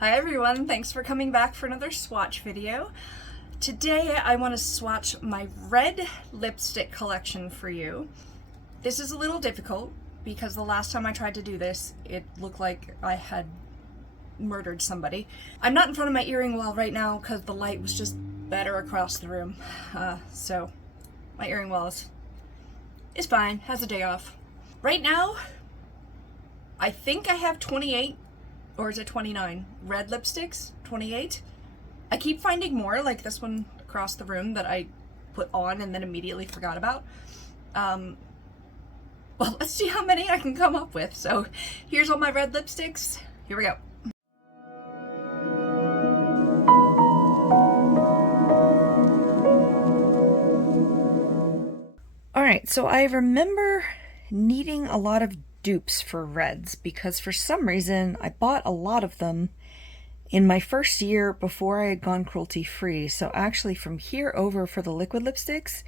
Hi everyone, thanks for coming back for another swatch video. Today I want to swatch my red lipstick collection for you. This is a little difficult because the last time I tried to do this, it looked like I had murdered somebody. I'm not in front of my earring wall right now because the light was just better across the room. So my earring wall is fine, has a day off. Right now, I think I have 28, or is it 29? Red lipsticks, 28. I keep finding more, like this one across the room that I put on and then immediately forgot about. Well, let's see how many I can come up with. So here's all my red lipsticks. Here we go. Alright, so I remember needing a lot of dupes for reds because for some reason I bought a lot of them in my first year before I had gone cruelty free. So actually from here over for the liquid lipsticks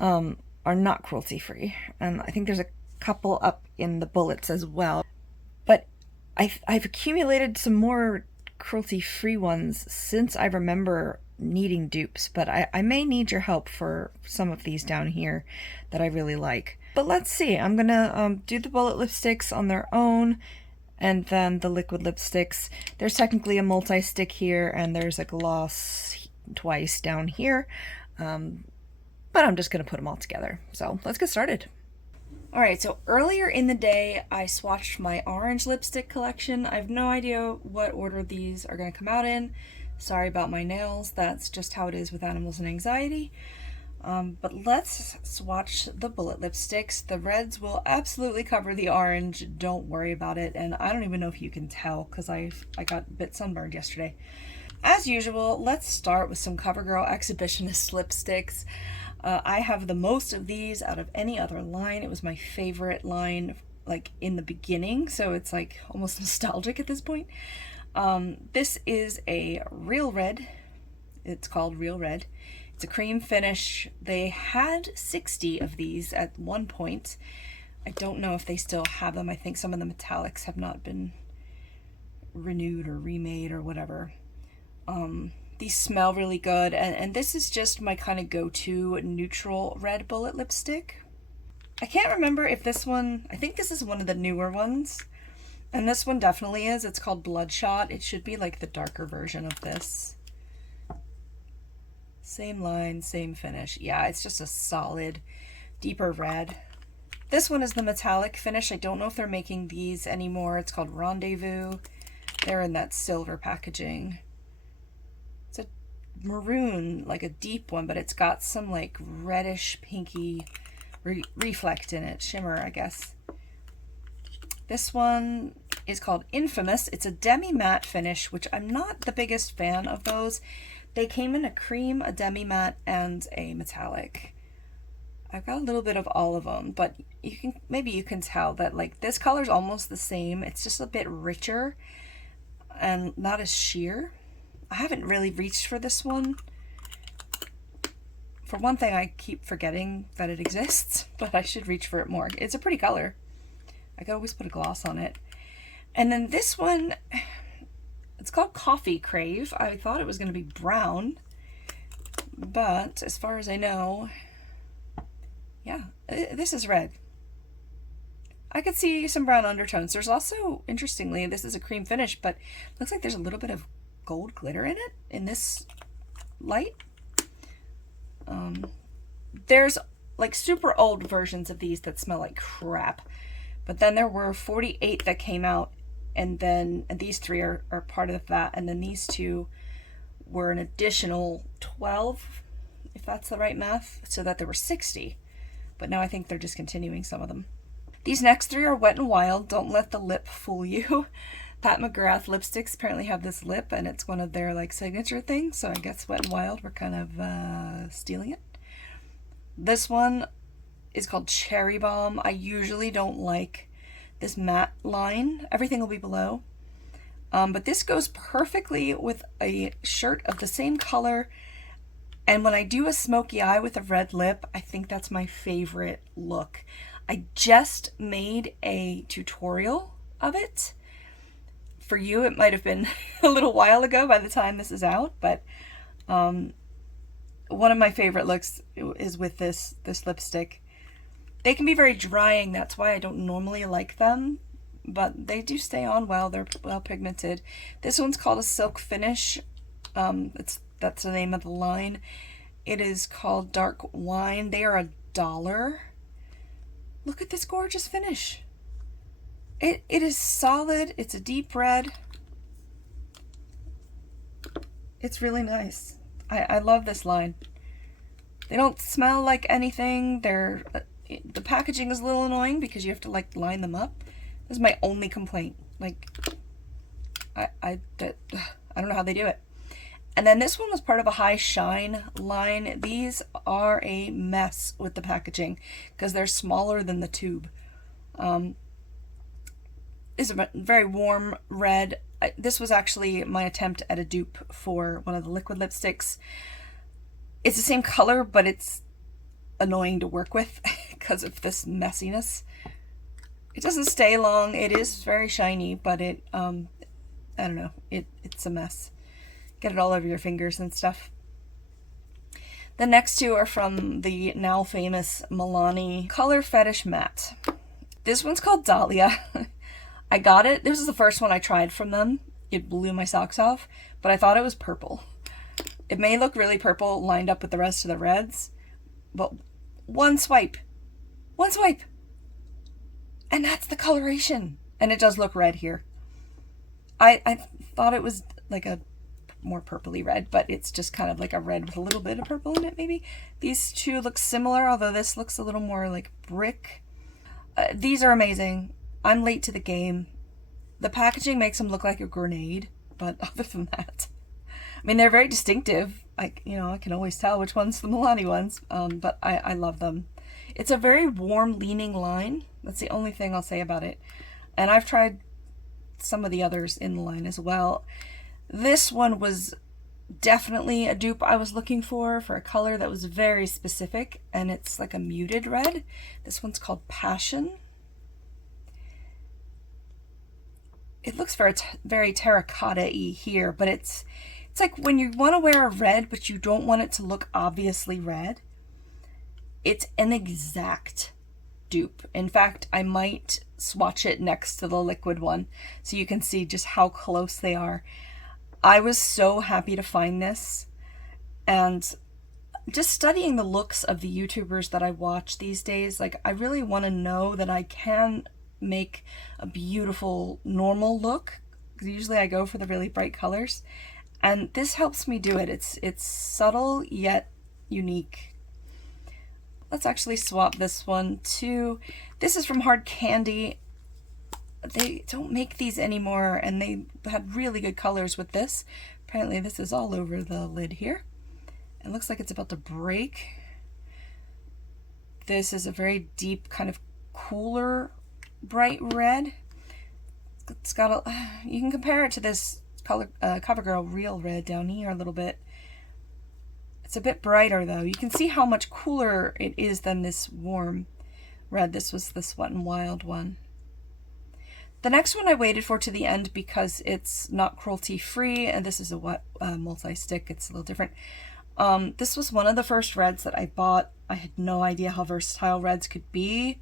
are not cruelty free, and I think there's a couple up in the bullets as well. But I've accumulated some more cruelty free ones since I remember needing dupes, but I may need your help for some of these down here that I really like. But let's see, I'm gonna do the bullet lipsticks on their own, and then the liquid lipsticks. There's technically a multi-stick here, and there's a gloss twice down here, but I'm just gonna put them all together. So let's get started. Alright, so earlier in the day I swatched my orange lipstick collection. I have no idea what order these are going to come out in. Sorry about my nails, that's just how it is with animals and anxiety. But let's swatch the bullet lipsticks. The reds will absolutely cover the orange, don't worry about it, and I don't even know if you can tell because I got a bit sunburned yesterday. As usual, let's start with some CoverGirl Exhibitionist lipsticks. I have the most of these out of any other line. It was my favorite line like in the beginning, so it's like almost nostalgic at this point. This is a Real Red. It's called Real Red. It's a cream finish. They had 60 of these at one point. I don't know if they still have them. I think some of the metallics have not been renewed or remade or whatever. These smell really good, and this is just my kind of go-to neutral red bullet lipstick. I can't remember if this one, I think this is one of the newer ones, and this one definitely is. It's called Bloodshot. It should be like the darker version of this. Same line, same finish. Yeah, it's just a solid, deeper red. This one is the metallic finish. I don't know if they're making these anymore. It's called Rendezvous. They're in that silver packaging. It's a maroon, like a deep one, but it's got some like reddish pinky reflect in it, shimmer, I guess. This one is called Infamous. It's a demi-matte finish, which I'm not the biggest fan of those. They came in a cream, a demi-matte, and a metallic. I've got a little bit of all of them, but maybe you can tell that like this color's almost the same. It's just a bit richer and not as sheer. I haven't really reached for this one. For one thing, I keep forgetting that it exists, but I should reach for it more. It's a pretty color. I could always put a gloss on it. And then this one, it's called Coffee Crave. I thought it was going to be brown, but as far as I know, yeah, this is red. I could see some brown undertones. There's also, interestingly, this is a cream finish, but looks like there's a little bit of gold glitter in it in this light. There's like super old versions of these that smell like crap, but then there were 48 that came out, and then these three are part of that, and then these two were an additional 12, if that's the right math, so that there were 60, but now I think they're discontinuing some of them. These next three are Wet n Wild. Don't let the lip fool you. Pat McGrath lipsticks apparently have this lip, and it's one of their like signature things, so I guess Wet n Wild were kind of stealing it. This one is called Cherry Bomb. I usually don't like this matte line. Everything will be below. But this goes perfectly with a shirt of the same color, and when I do a smoky eye with a red lip, I think that's my favorite look. I just made a tutorial of it for you, it might have been a little while ago by the time this is out, but one of my favorite looks is with this lipstick. They can be very drying, that's why I don't normally like them, but they do stay on well. They're well pigmented. This one's called a Silk Finish. That's the name of the line. It is called Dark Wine. They are $1. Look at this gorgeous finish. It is solid. It's a deep red. It's really nice. I love this line. They don't smell like anything. The packaging is a little annoying because you have to like line them up. This is my only complaint. Like, I don't know how they do it. And then this one was part of a high shine line. These are a mess with the packaging because they're smaller than the tube. It's a very warm red. This was actually my attempt at a dupe for one of the liquid lipsticks. It's the same color, but it's annoying to work with because of this messiness. It doesn't stay long. It is very shiny, but I don't know. It's a mess. Get it all over your fingers and stuff. The next two are from the now famous Milani Color Fetish Matte. This one's called Dahlia. I got it. This was the first one I tried from them. It blew my socks off, but I thought it was purple. It may look really purple lined up with the rest of the reds, but one swipe, and that's the coloration. And it does look red here. I thought it was like a more purpley red, but it's just kind of like a red with a little bit of purple in it, maybe. These two look similar, although this looks a little more like brick. These are amazing. I'm late to the game. The packaging makes them look like a grenade, but other than that, I mean, they're very distinctive. I can always tell which one's the Milani ones, but I love them. It's a very warm leaning line. That's the only thing I'll say about it. And I've tried some of the others in the line as well. This one was definitely a dupe I was looking for a color that was very specific, and it's like a muted red. This one's called Passion. It looks very terracotta-y here, but it's like when you want to wear a red, but you don't want it to look obviously red. It's an exact dupe. In fact, I might swatch it next to the liquid one so you can see just how close they are. I was so happy to find this, and just studying the looks of the YouTubers that I watch these days, like, I really want to know that I can make a beautiful normal look, because usually I go for the really bright colors, and this helps me do it. It's subtle yet unique. Let's actually swap this one too. This is from Hard Candy. They don't make these anymore, and they had really good colors with this. Apparently this is all over the lid here. It looks like it's about to break. This is a very deep, kind of cooler, bright red. It's got you can compare it to this CoverGirl Real Red down here a little bit. It's a bit brighter though. You can see how much cooler it is than this warm red. This was the Sweat and Wild one. The next one I waited for to the end because it's not cruelty free, and this is a wet multi-stick. It's a little different. This was one of the first reds that I bought. I had no idea how versatile reds could be.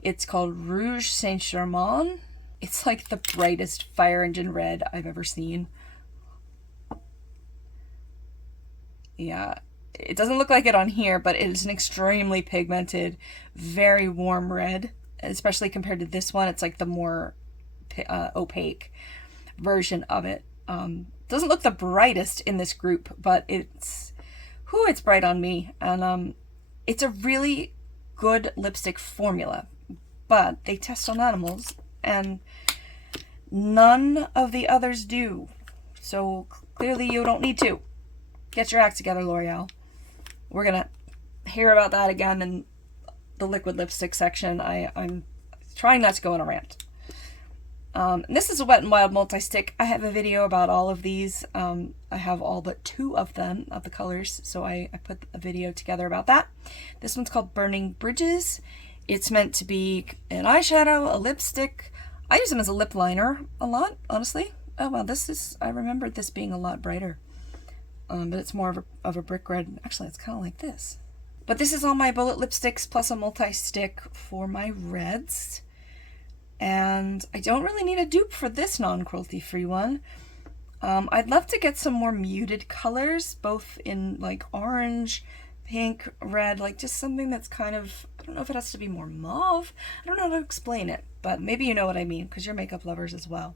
It's called Rouge Saint Germain. It's like the brightest fire engine red I've ever seen. Yeah, it doesn't look like it on here, but it is an extremely pigmented, very warm red, especially compared to this one. It's like the more opaque version of it. Doesn't look the brightest in this group, but it's bright on me. And it's a really good lipstick formula, but they test on animals, and none of the others do. So clearly you don't need to. Get your act together, L'Oreal. We're gonna hear about that again in the liquid lipstick section. I'm trying not to go on a rant. This is a Wet n Wild multi-stick. I have a video about all of these. I have all but 2 of them, of the colors, so I put a video together about that. This one's called Burning Bridges. It's meant to be an eyeshadow, a lipstick, I use them as a lip liner a lot, honestly. Oh wow, I remember this being a lot brighter. But it's more of a brick red. Actually, it's kind of like this. But this is all my bullet lipsticks plus a multi-stick for my reds. And I don't really need a dupe for this non-cruelty free one. I'd love to get some more muted colors, both in like orange, pink, red, like just something that's kind of, I don't know if it has to be more mauve. I don't know how to explain it, but maybe you know what I mean because you're makeup lovers as well.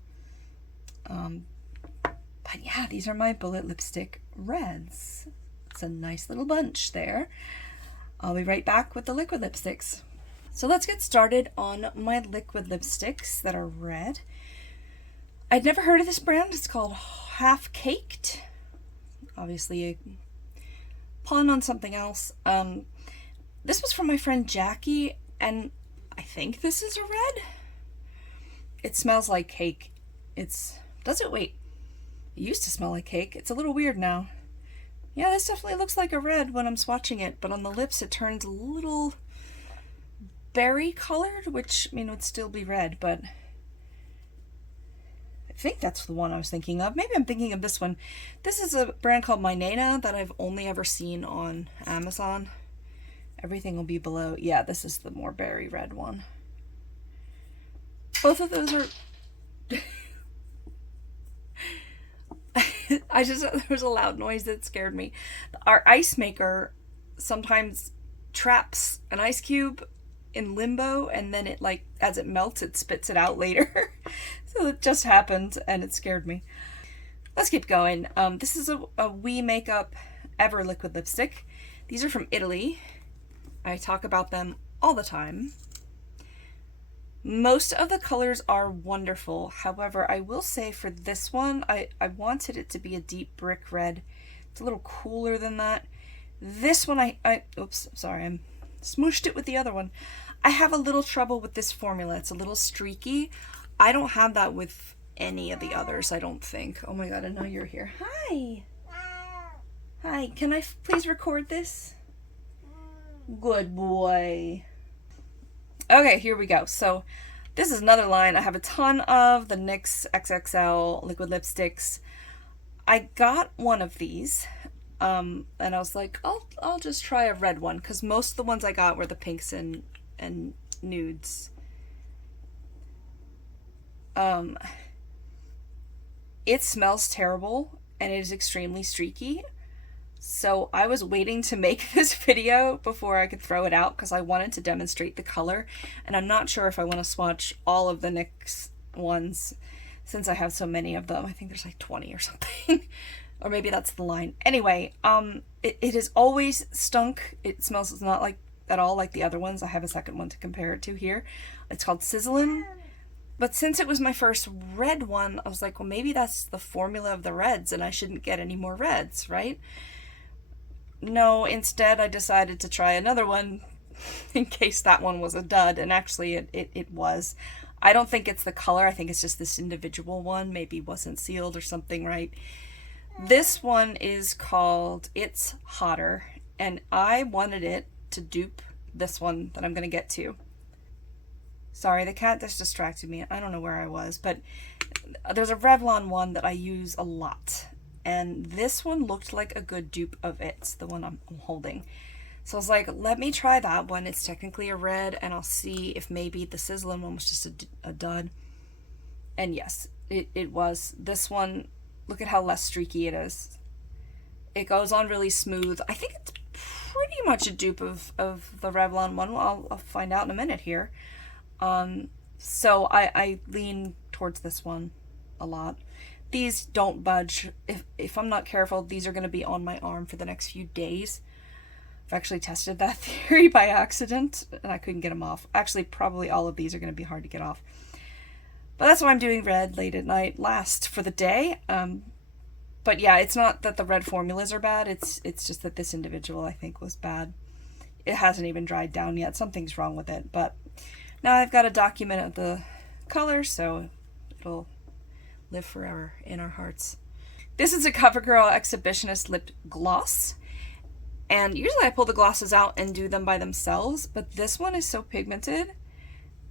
But yeah, these are my bullet lipstick reds. It's a nice little bunch there. I'll be right back with the liquid lipsticks. So let's get started on my liquid lipsticks that are red. I'd never heard of this brand. It's called Half Caked. Obviously a pun on something else. This was from my friend Jackie, and I think this is a red. It smells like cake. Wait. It used to smell like cake. It's a little weird now. Yeah, this definitely looks like a red when I'm swatching it, but on the lips it turns a little berry colored, which, I mean, would still be red, but I think that's the one I was thinking of. Maybe I'm thinking of this one. This is a brand called Mynena that I've only ever seen on Amazon. Everything will be below. Yeah, this is the more berry red one. Both of those are... there was a loud noise that scared me. Our ice maker sometimes traps an ice cube in limbo, and then it, like, as it melts, it spits it out later. So it just happened, and it scared me. Let's keep going. This is a We Makeup Ever liquid lipstick. These are from Italy. I talk about them all the time. Most of the colors are wonderful. However, I will say for this one, I wanted it to be a deep brick red. It's a little cooler than that. This one, oops, sorry, I smooshed it with the other one. I have a little trouble with this formula. It's a little streaky. I don't have that with any of the others, I don't think. Oh my god, I know you're here. Hi! Hi, can I please record this? Good boy. Okay, here we go. So this is another line. I have a ton of the NYX XXL liquid lipsticks. I got one of these, and I was like, I'll just try a red one, because most of the ones I got were the pinks and nudes. It smells terrible, and it is extremely streaky. So I was waiting to make this video before I could throw it out because I wanted to demonstrate the color, and I'm not sure if I want to swatch all of the NYX ones since I have so many of them. I think there's like 20 or something. Or maybe that's the line. Anyway, it has always stunk. It smells not like at all like the other ones. I have a second one to compare it to here. It's called Sizzlin'. But since it was my first red one, I was like, well, maybe that's the formula of the reds and I shouldn't get any more reds, right? No, instead I decided to try another one in case that one was a dud, and actually it was. I don't think it's the color, I think it's just this individual one maybe wasn't sealed or something, right? This one is called It's Hotter, and I wanted it to dupe this one that I'm going to get to. Sorry, the cat just distracted me. I don't know where I was, but there's a Revlon one that I use a lot. And this one looked like a good dupe of it, the one I'm holding. So I was like, let me try that one. It's technically a red, and I'll see if maybe the Sizzlin' one was just a dud. And yes, it was. This one, look at how less streaky it is. It goes on really smooth. I think it's pretty much a dupe of the Revlon one. Well, I'll find out in a minute here. So I lean towards this one a lot. These don't budge. If I'm not careful, these are going to be on my arm for the next few days. I've actually tested that theory by accident, and I couldn't get them off. Actually, probably all of these are going to be hard to get off. But that's why I'm doing red late at night, last for the day. But yeah, it's not that the red formulas are bad. It's just that this individual, I think, was bad. It hasn't even dried down yet. Something's wrong with it. But now I've got a document of the color, so it'll live forever in our hearts. This is a CoverGirl Exhibitionist Lip Gloss. And usually I pull the glosses out and do them by themselves, but this one is so pigmented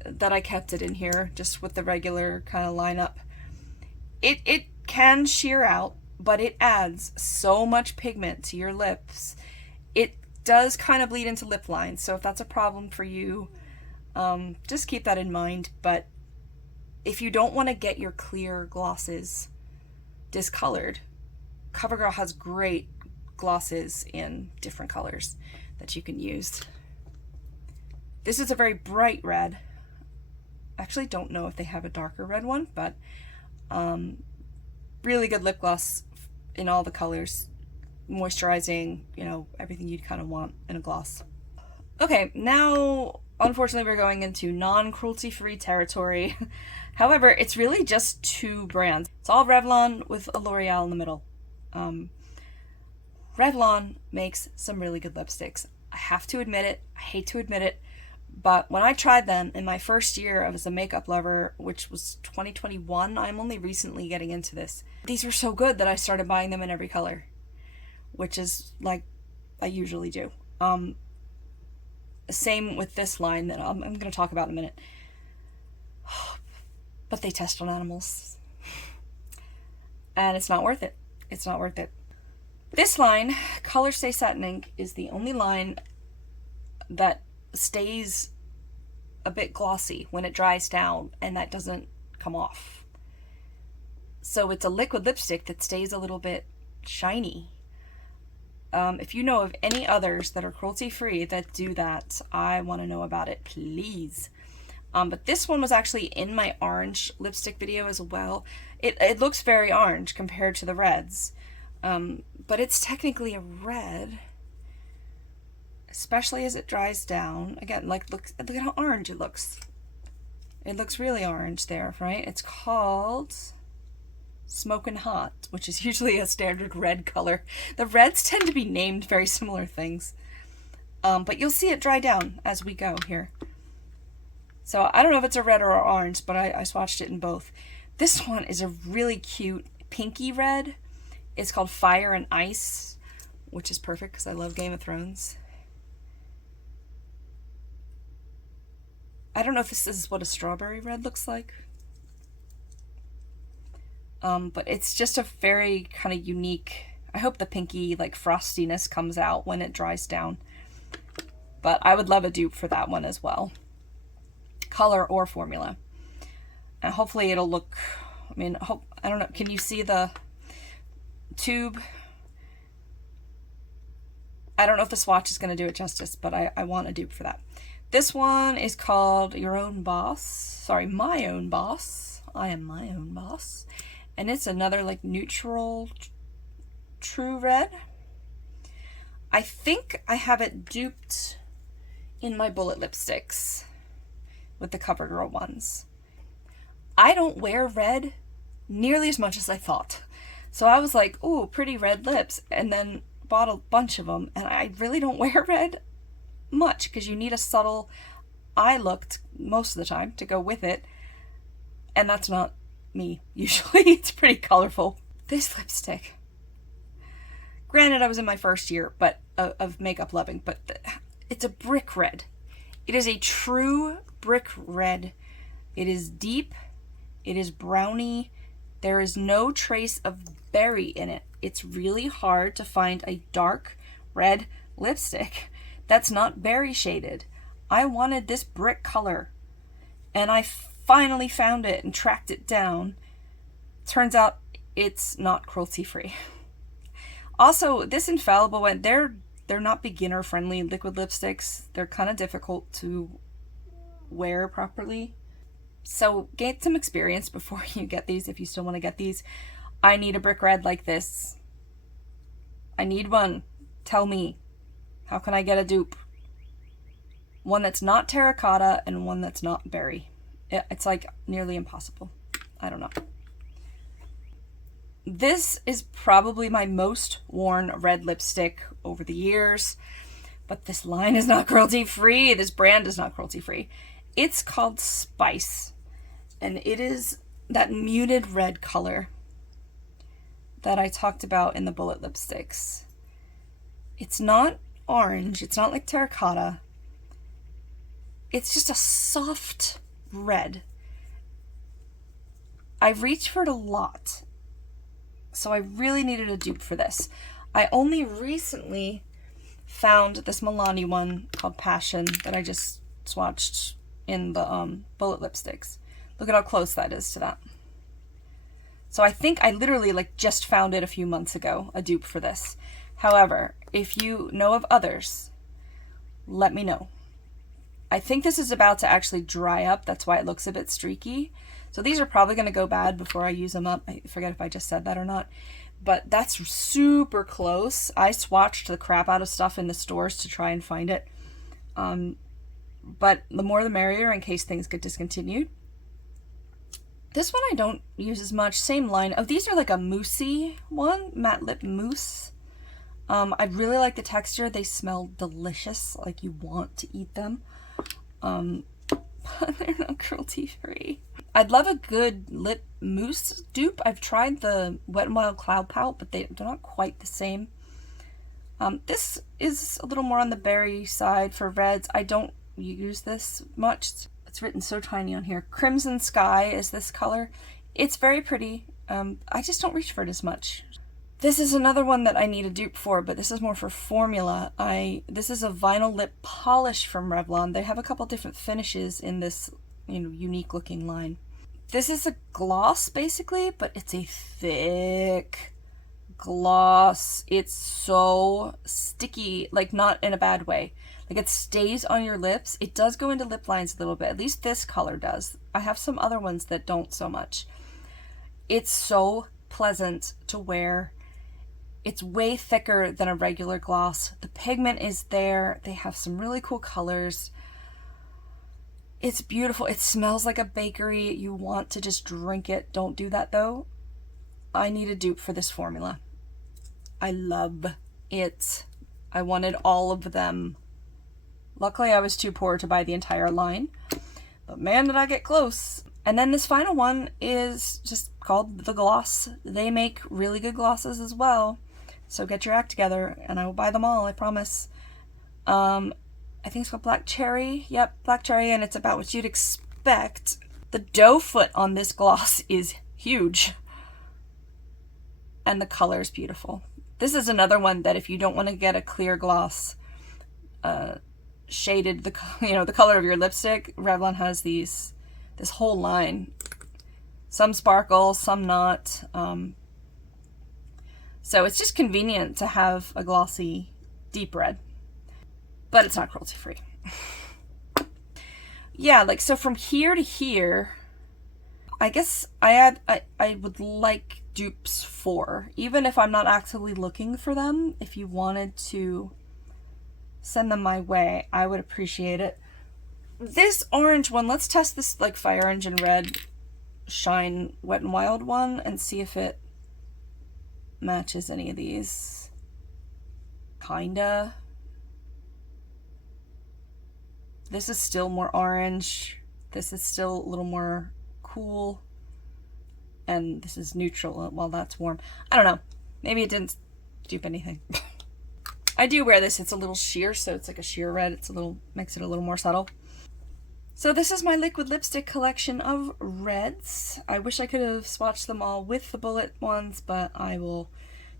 that I kept it in here, just with the regular kind of lineup. It can sheer out, but it adds so much pigment to your lips. It does kind of bleed into lip lines, so if that's a problem for you, just keep that in mind. But if you don't want to get your clear glosses discolored, CoverGirl has great glosses in different colors that you can use. This is a very bright red. I actually don't know if they have a darker red one, but really good lip gloss in all the colors. Moisturizing, you know, everything you'd kind of want in a gloss. Okay, now unfortunately we're going into non-cruelty free territory. However, it's really just two brands. It's all Revlon with a L'Oreal in the middle. Revlon makes some really good lipsticks. I have to admit it. I hate to admit it. But when I tried them in my first year as a makeup lover, which was 2021, I'm only recently getting into this. These were so good that I started buying them in every color, which is like I usually do. Same with this line that I'm going to talk about in a minute. But they test on animals. And it's not worth it. It's not worth it. This line, ColorStay Satin Ink, is the only line that stays a bit glossy when it dries down, and that doesn't come off. So it's a liquid lipstick that stays a little bit shiny. If you know of any others that are cruelty-free that do that, I want to know about it, please. But this one was actually in my orange lipstick video as well. It looks very orange compared to the reds, but it's technically a red, especially as it dries down. Again, like look at how orange it looks. It looks really orange there, right? It's called Smokin' Hot, which is usually a standard red color. The reds tend to be named very similar things. But you'll see it dry down as we go here. So I don't know if it's a red or orange, but I swatched it in both. This one is a really cute pinky red. It's called Fire and Ice, which is perfect because I love Game of Thrones. I don't know if this is what a strawberry red looks like. But it's just a very kind of unique, I hope the pinky like frostiness comes out when it dries down. But I would love a dupe for that one as well. Color or formula. And hopefully it'll look, I don't know, can you see the tube? I don't know if the swatch is going to do it justice, but I want a dupe for that. This one is called Your Own Boss. Sorry, My Own Boss. I am my own boss. And it's another like neutral true red. I think I have it duped in my bullet lipsticks with the CoverGirl ones. I don't wear red nearly as much as I thought. So I was like, ooh, pretty red lips, and then bought a bunch of them, and I really don't wear red much because you need a subtle eye look most of the time to go with it, and that's not me usually. It's pretty colorful. This lipstick, granted I was in my first year but of makeup loving, but it's a brick red. It is a true brick red. It is deep, it is browny, there is no trace of berry in it. It's really hard to find a dark red lipstick that's not berry shaded. I wanted this brick color, and I finally found it and tracked it down. Turns out it's not cruelty free. Also, this Infallible one, they're not beginner friendly liquid lipsticks. They're kind of difficult to wear properly. So get some experience before you get these if you still want to get these. I need a brick red like this. I need one. Tell me, how can I get a dupe? One that's not terracotta and one that's not berry. It's like nearly impossible. I don't know. This is probably my most worn red lipstick over the years, but this line is not cruelty free. This brand is not cruelty free. It's called Spice, and it is that muted red color that I talked about in the bullet lipsticks. It's not orange. It's not like terracotta. It's just a soft red. I've reached for it a lot, so I really needed a dupe for this. I only recently found this Milani one called Passion that I just swatched in the bullet lipsticks. Look at how close that is to that. So I think I literally like just found it a few months ago, a dupe for this. However, if you know of others, let me know. I think this is about to actually dry up. That's why it looks a bit streaky. So these are probably going to go bad before I use them up. I forget if I just said that or not. But that's super close. I swatched the crap out of stuff in the stores to try and find it. But the more the merrier in case things get discontinued. This one I don't use as much. Same line. Oh, these are like a moussey one. Matte lip mousse. I really like the texture. They smell delicious. Like you want to eat them. But they're not cruelty free. I'd love a good lip mousse dupe. I've tried the Wet n Wild Cloud Pout, but they're not quite the same. This is a little more on the berry side for reds. I don't use this much. It's written so tiny on here. Crimson Sky is this color. It's very pretty. I just don't reach for it as much. This is another one that I need a dupe for, but this is more for formula. This is a vinyl lip polish from Revlon. They have a couple different finishes in this, unique looking line. This is a gloss basically, but it's a thick gloss. It's so sticky, like not in a bad way. Like it stays on your lips. It does go into lip lines a little bit. At least this color does. I have some other ones that don't so much. It's so pleasant to wear. It's way thicker than a regular gloss. The pigment is there. They have some really cool colors. It's beautiful. It smells like a bakery. You want to just drink it. Don't do that though. I need a dupe for this formula. I love it. I wanted all of them. Luckily I was too poor to buy the entire line, but man did I get close. And then this final one is just called the Gloss. They make really good glosses as well. So get your act together and I will buy them all, I promise. I think it's called Black Cherry. Yep, Black Cherry, and it's about what you'd expect. The doe foot on this gloss is huge. And the color is beautiful. This is another one that if you don't want to get a clear gloss, shaded the color of your lipstick, Revlon has this whole line. Some sparkle, some not. So it's just convenient to have a glossy deep red, but it's not cruelty free. Yeah, like so from here to here, I guess I would like dupes for, even if I'm not actively looking for them. If you wanted to send them my way, I would appreciate it. This orange one, let's test this like Fire Engine Red Shine Wet n Wild one and see if it matches any of these. Kinda. This is still more orange. This is still a little more cool. And this is neutral while that's warm. I don't know. Maybe it didn't dupe anything. I do wear this. It's a little sheer, so it's like a sheer red. It's makes it a little more subtle. So this is my liquid lipstick collection of reds. I wish I could have swatched them all with the bullet ones, but I will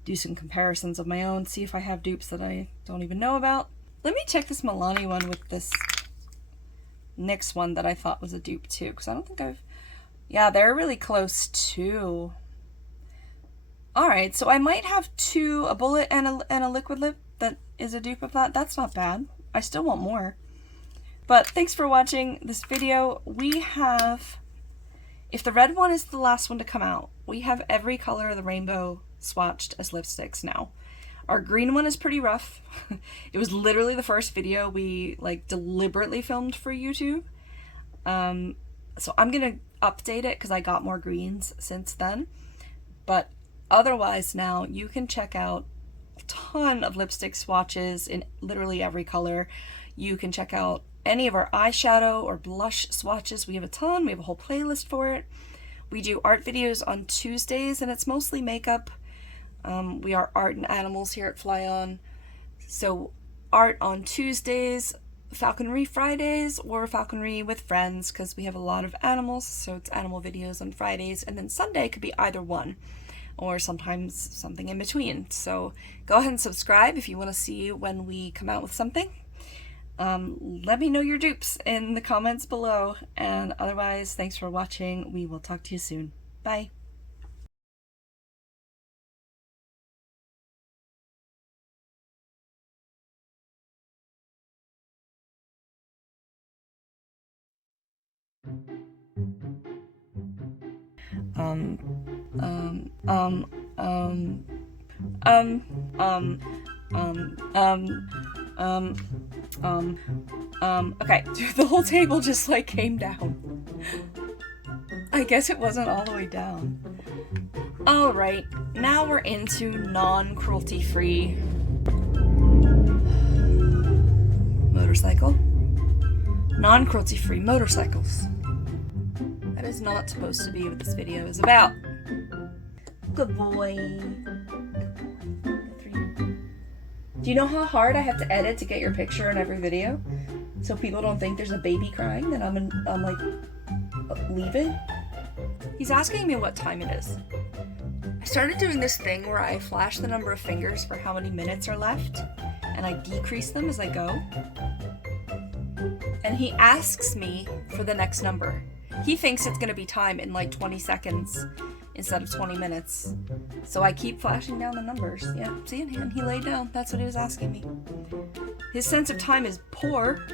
do some comparisons of my own, see if I have dupes that I don't even know about. Let me check this Milani one with this NYX one that I thought was a dupe too, because I don't think I've... Yeah, they're really close too. Alright, so I might have two, a bullet and a liquid lip that is a dupe of that. That's not bad. I still want more. But thanks for watching this video. We have, if the red one is the last one to come out, we have every color of the rainbow swatched as lipsticks now. Our green one is pretty rough. It was literally the first video we like deliberately filmed for YouTube. So I'm gonna update it because I got more greens since then. But otherwise now you can check out a ton of lipstick swatches in literally every color. You can check out any of our eyeshadow or blush swatches. We have a ton. We have a whole playlist for it. We do art videos on Tuesdays and it's mostly makeup. We are art and animals here at FlyOn. So art on Tuesdays, falconry Fridays or falconry with friends, because we have a lot of animals, so it's animal videos on Fridays, and then Sunday could be either one or sometimes something in between. So go ahead and subscribe if you want to see when we come out with something. Let me know your dupes in the comments below, and otherwise, thanks for watching. We will talk to you soon. Bye. Um, Um, um, um, um, um, okay, the whole table just like came down. I guess it wasn't all the way down. Alright, now we're into non-cruelty free motorcycle. Non-cruelty free motorcycles. That is not supposed to be what this video is about. Good boy. Do you know how hard I have to edit to get your picture in every video? So people don't think there's a baby crying that I'm like leaving? He's asking me what time it is. I started doing this thing where I flash the number of fingers for how many minutes are left, and I decrease them as I go. And he asks me for the next number. He thinks it's gonna be time in like 20 seconds instead of 20 minutes. So I keep flashing down the numbers. Yeah, see, and he laid down. That's what he was asking me. His sense of time is poor,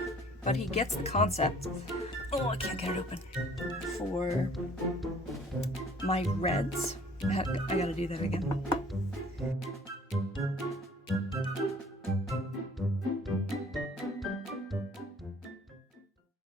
but he gets the concept. Oh, I can't get it open. For my reds, I gotta do that again.